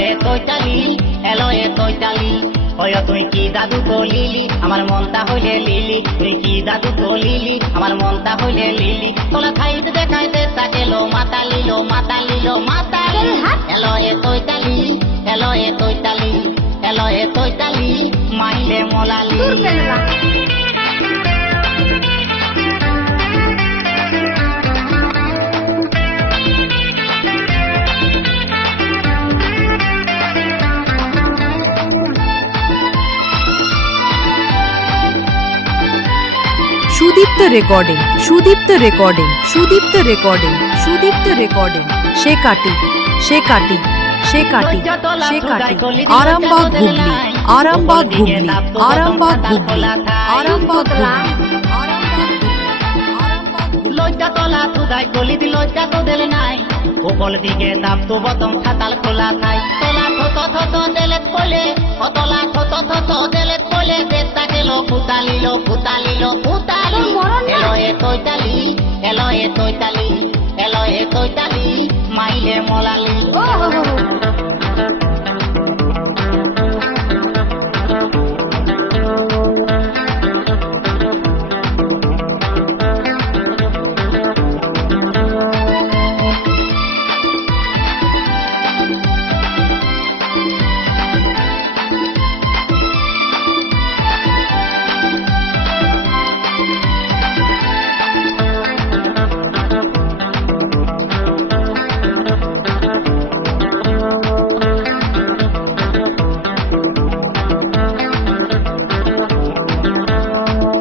এ তৈতালি ওই তুই কি জাদু করলিলি আমার মনটা হইলে লিলি তুই কি জাদু করলিলি আমার মনটা হইলে লিলি তোলা খাইতে দেখাইতে তাকেলো মাতালিলো এ তৈতালি মাইলে মোলালি সুদীপ্ত রেকর্ডিং সে কাটি আরামবাগ হুগলি লজ্জা তলা তুদাই গলি দি লজ্জা তো দিল নাই উপর দিকে তাপ তো বতম খাতাল খোলা থাই তোলা থত দেলেত কইলে অতলা থত দেলেত কইলে দেশটা গেল ফুতালিলো এলো এ তৈতালি মাইলে মোলালি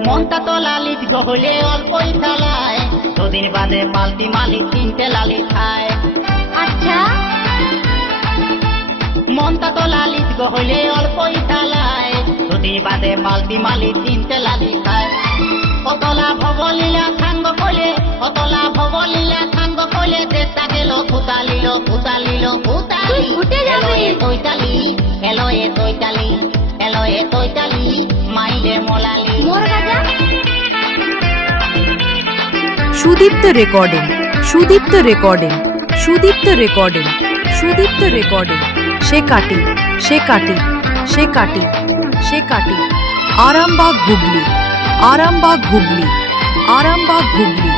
মনটা তো লালিত গহলে অল্পই চালায় দুদিন বাদে পাল্টি মালিক তিনটে লালি খায় আচ্ছা মনটা তো লালিত গহলে অল্পই চালায় দুদিন বাদে পাল্টি মালিক তিনটে লালি খায় অতলা ভবলীলা খাঙ্গ কইলে দেশটা গেল ফুতালিলো এলো এ তৈতালি মাইলে মোলালি সুদীপ্ত রেকর্ডিং সে কাটি আরামবাগ হুগলি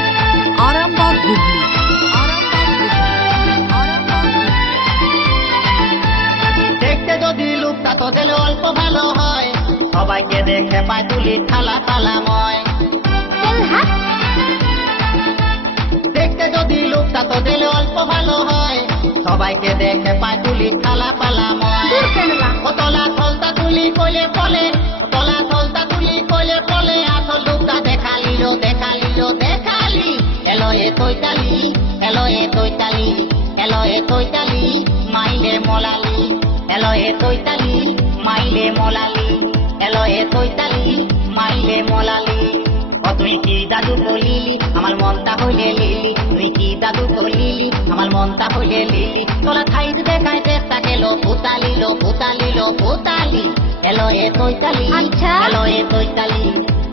দেখতে যদি লুকটা তো দিলে অল্প ভালো হয় সবাইকে দেখে পায় তুলি থালাময় দেখতে যদি লুকটা তো দিলে অল্প ভালো হয় সবাইকে দেখে পায় তুলি থালাময় অতলা থলতা তুলি কইলে বলে আসল লুকটা দেখালি এলো এ তৈতালি মাইলে মোলালি এলো এ তৈতালি মাইলে মোলালি ও তুই কি জাদু করলিলি আমার মনটা হইলে লিলি তোলা খাইতে দেখাইতে তাকেলো ফুতালি এলো এ তৈতালি আচ্ছা।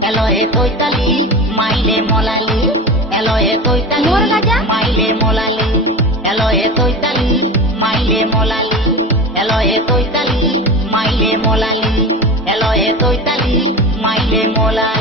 এলো এ তৈতালি মাইলে মোলালি এলো এ তৈতালি মোর গাজা? মাইলে মোলালি এলো এ তৈতালি মাইলে মোলালি এলো এ তৈতালি মাইলে মোলালি